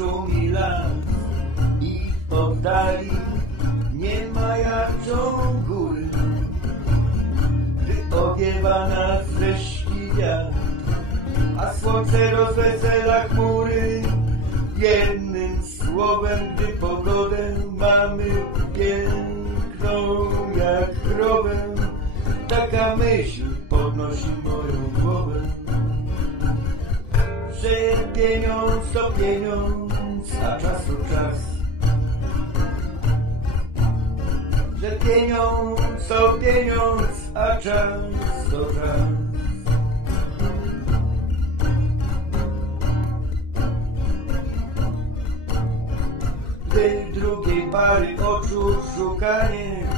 szumi las i oddali nie majaczą góry. Gdy owiewa nas wreszcie wiatr, a słońce rozwesela chmury. Jednym słowem, gdy pogodę mamy piękną jak krowę, taka myśl podnosi moją głowę, że pieniądz to pieniądz, a czas to czas. Że pieniądz to pieniądz, a czas to czas. Gdy drugiej pary oczu szukanie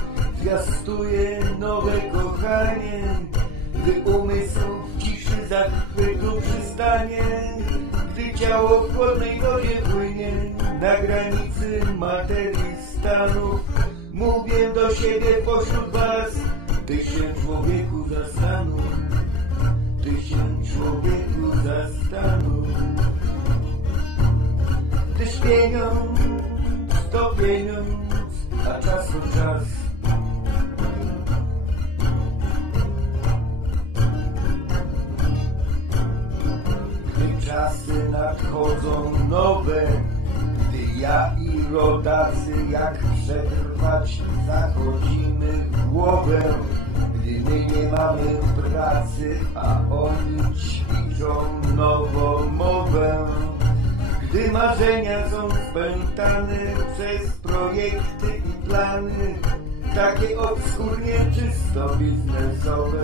zwiastuje nowe kochanie, gdy umysł w ciszy zachwytu przystanie, ciało w chłodnej wodzie płynie na granicy materii stanów, mówię do siebie pośród was, ty się człowieku zastanów, ty się człowieku zastanów. Gdyż pieniądz to pieniądz, a czas czas. Nadchodzą nowe, gdy ja i rodacy jak przetrwać zachodzimy w głowę, gdy my nie mamy pracy, a oni ćwiczą nową mowę. Gdy marzenia są spętane przez projekty i plany, takie obskurnie czysto biznesowe.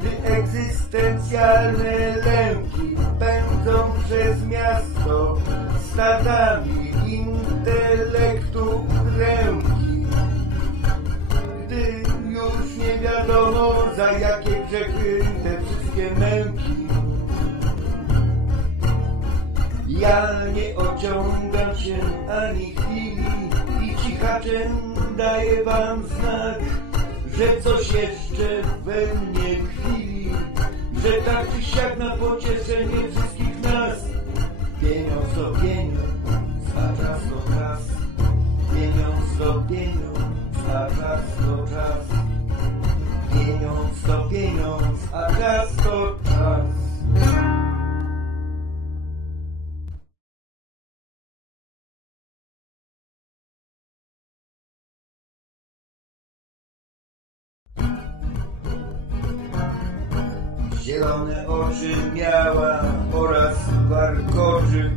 Gdy egzystencjalne lęki pędzą przez miasto stadami intelektu ręki. Gdy już nie wiadomo za jakie grzechy te wszystkie męki. Ja nie ociągam się ani chwili i cichaczem daję wam znak, że coś jeszcze we mnie kwili, że tak czy siak na pocieszenie wszystkich nas. Pieniądz to pieniądz, a czas to czas. Pieniądz to pieniądz, a czas to czas. Pieniądz to pieniądz, a czas to czas. Zielone oczy miała oraz warkoczyk.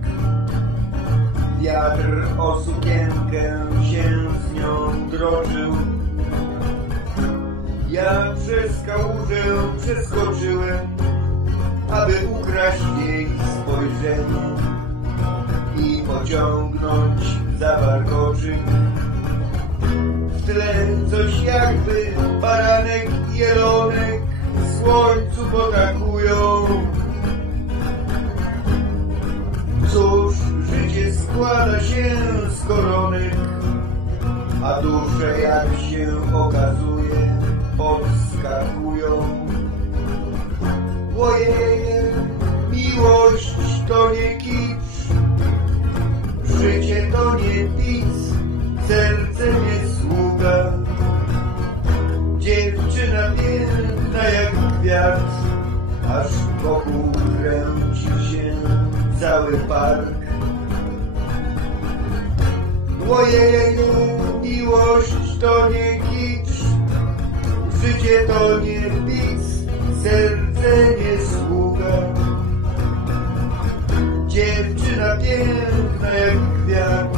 Wiatr o sukienkę się z nią drożył. Ja przez kałużę przeskoczyłem, aby ukraść jej spojrzenie i pociągnąć za warkoczyk. W tle coś jakby baranek jelonek słońcu potakują. Cóż, życie składa się z koronek, a dusze jak się okazuje podskakują. Ojej, miłość to nie kicz, życie to nie pic, aż wokół kręci się cały park. Ojej, miłość to nie kicz, życie to nie pic, serce nie sługa. Dziewczyna piękna jak kwiat,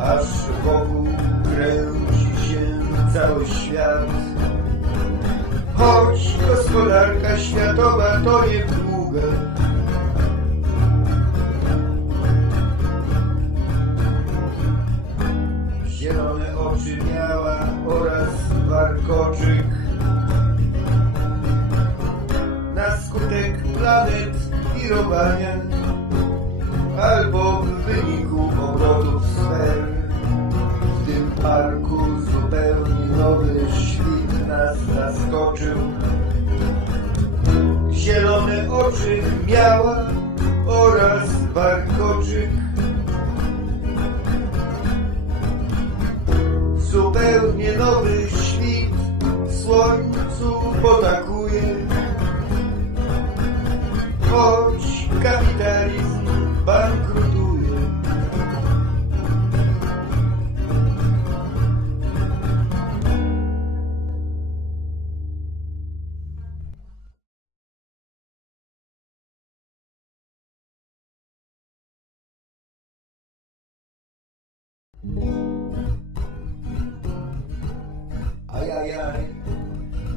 aż wokół kręci się cały świat. Choć gospodarka światowa to nie długa. Zielone oczy miała oraz warkoczyk. Na skutek planet wirowania albo w wyniku obrotów sfer w tym parku zupełnie nowy świt nas zaskoczył. Zielone oczy miała oraz warkoczyk. Zupełnie nowy świt słońcu potakuje,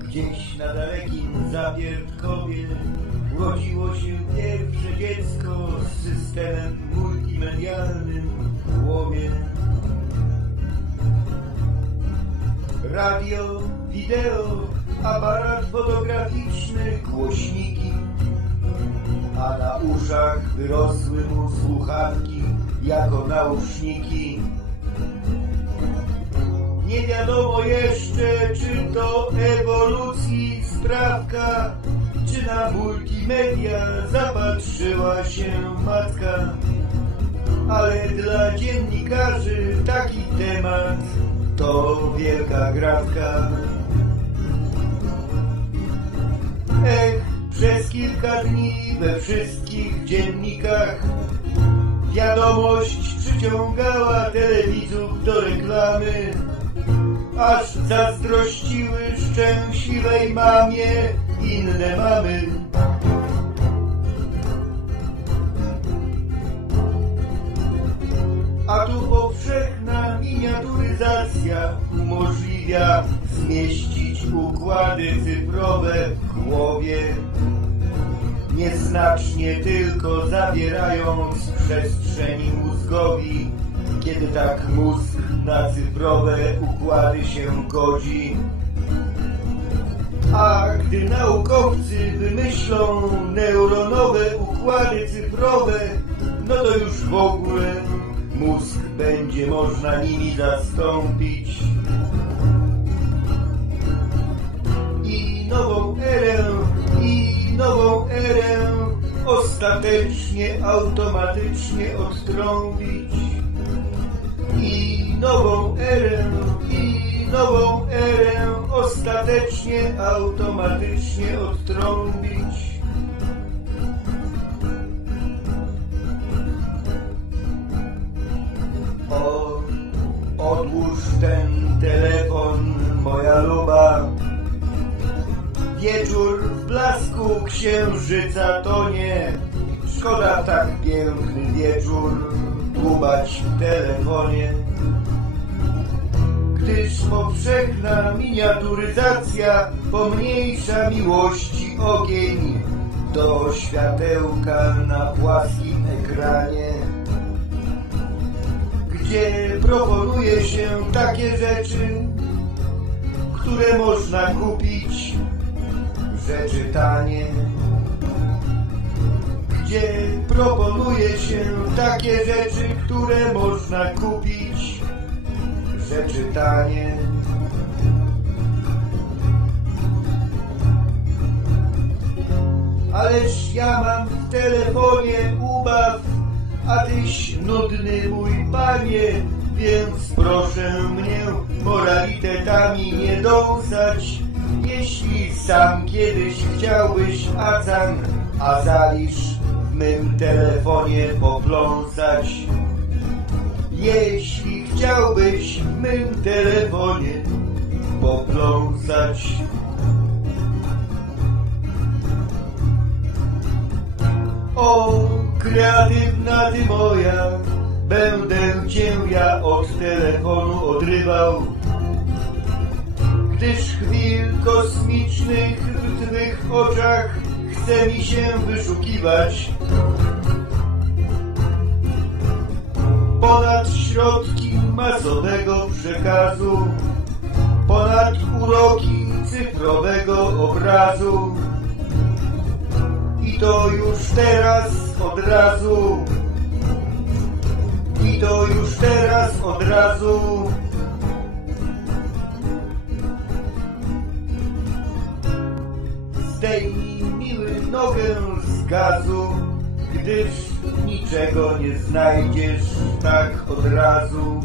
Gdzieś na dalekim Zapierdkowie urodziło się pierwsze dziecko z systemem multimedialnym w głowie. Radio, wideo, aparat fotograficzny, głośniki, a na uszach wyrosły mu słuchawki jako nauszniki. Nie wiadomo jeszcze, czy to ewolucji sprawka, czy na multimedia zapatrzyła się matka. Ale dla dziennikarzy taki temat to wielka gratka. Ech, przez kilka dni we wszystkich dziennikach wiadomość przyciągała telewizów do reklamy aż zazdrościły szczęśliwej mamie inne mamy. A tu powszechna miniaturyzacja umożliwia zmieścić układy cyfrowe w głowie, nieznacznie tylko zabierając przestrzeni mózgowi, kiedy tak mózg na cyfrowe układy się godzi. A gdy naukowcy wymyślą neuronowe układy cyfrowe, no to już w ogóle mózg będzie można nimi zastąpić. I nową erę, i nową erę ostatecznie, automatycznie odtrąbić. Nową erę, i nową erę ostatecznie, automatycznie odtrąbić. O, odłóż ten telefon, moja luba. Wieczór w blasku księżyca tonie. Szkoda tak piękny wieczór dłubać w telefonie. Gdyż powszechna miniaturyzacja pomniejsza miłości ogień do światełka na płaskim ekranie gdzie proponuje się takie rzeczy, które można kupić, rzeczy tanie. Gdzie proponuje się takie rzeczy, które można kupić, rzeczy tanie. Ależ ja mam w telefonie ubaw a tyś nudny mój panie, więc proszę mnie moralitetami nie dąsać. Jeśli sam kiedyś chciałbyś acan, a zalisz w mym telefonie popląsać. Jeśli chciałbyś w mym telefonie popląsać. O, kreatywna ty moja, będę cię ja od telefonu odrywał. Gdyż chwil kosmicznych w twych oczach chce mi się wyszukiwać. Ponad środki masowego przekazu, ponad uroki cyfrowego obrazu. I to już teraz od razu. I to już teraz od razu. Zdejmij nogę z gazu, gdyż niczego nie znajdziesz tak od razu.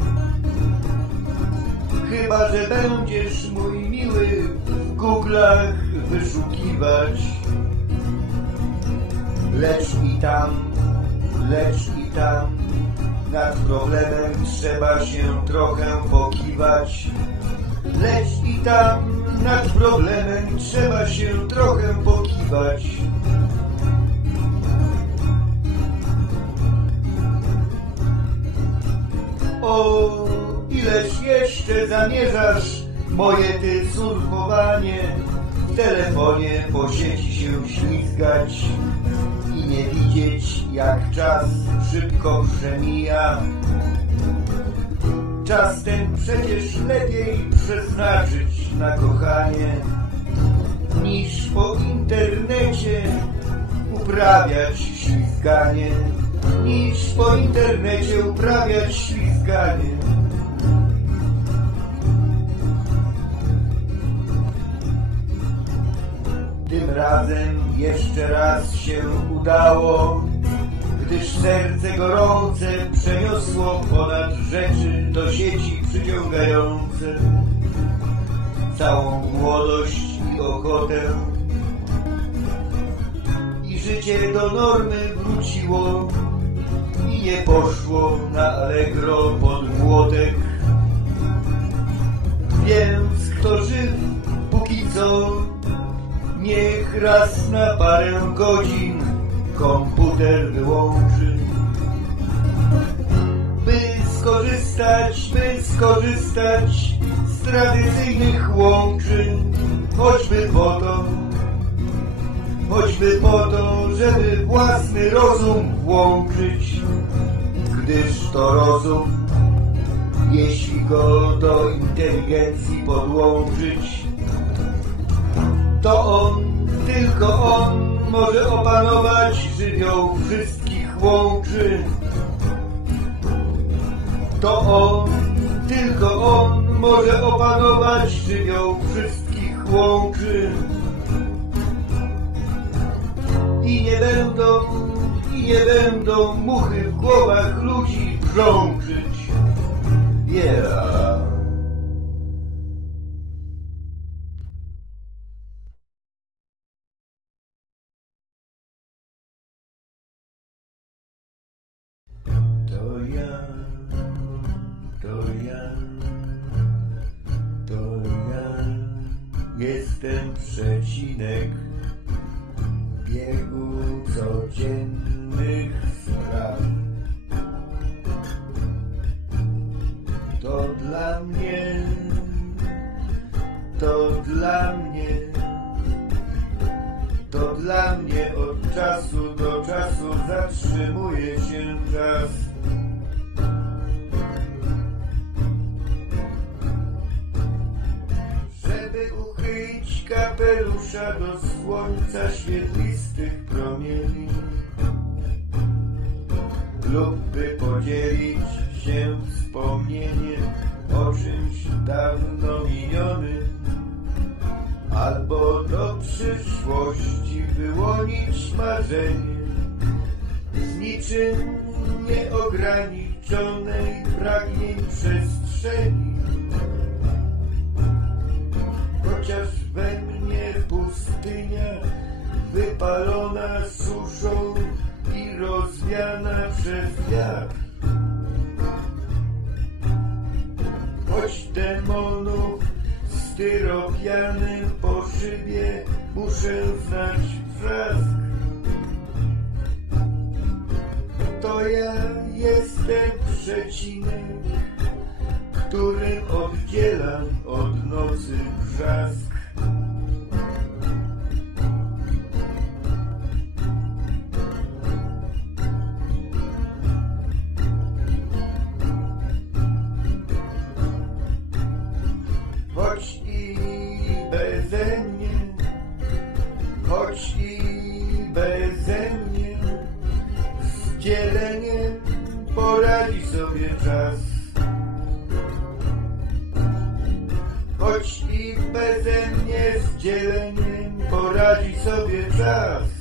Chyba, że będziesz, mój miły, w Google'ach wyszukiwać. Lecz i tam, lecz i tam, nad problemem trzeba się trochę pokiwać. Lecz i tam, nad problemem trzeba się trochę pokiwać. Zamierzasz moje ty surfowanie w telefonie po sieci się ślizgać i nie widzieć jak czas szybko przemija. Czas ten przecież lepiej przeznaczyć na kochanie niż po internecie uprawiać ślizganie niż po internecie uprawiać ślizganie. Razem jeszcze raz się udało, gdyż serce gorące przeniosło ponad rzeczy do sieci przyciągające całą młodość i ochotę i życie do normy wróciło i nie poszło na Allegro pod młotek. Więc kto żyw póki co, niech raz na parę godzin komputer wyłączy. By skorzystać, by skorzystać z tradycyjnych łączy, choćby po to, choćby po to, żeby własny rozum włączyć, gdyż to rozum, jeśli go do inteligencji podłączyć, to on, tylko on może opanować żywioł wszystkich łączy. To on, tylko on może opanować żywioł wszystkich łączy i nie będą, i nie będą muchy w głowach ludzi brzączyć. Yeah. Jestem przecinek biegu codziennych spraw. To dla mnie, to dla mnie, to dla mnie od czasu do czasu zatrzymuje się czas. Kapelusza do słońca świetlistych promieni lub by podzielić się wspomnieniem o czymś dawno minionym albo do przyszłości wyłonić marzenie z niczym nieograniczonej pragnień przestrzeni. Wypalona suszą i rozwiana przez wiatr. Choć demonów styropianym po szybie muszę znać wrzask. To ja jestem przecinek, którym oddzielam od nocy brzask. Poradzi sobie czas. Choć i beze mnie z dzieleniem poradzi sobie czas.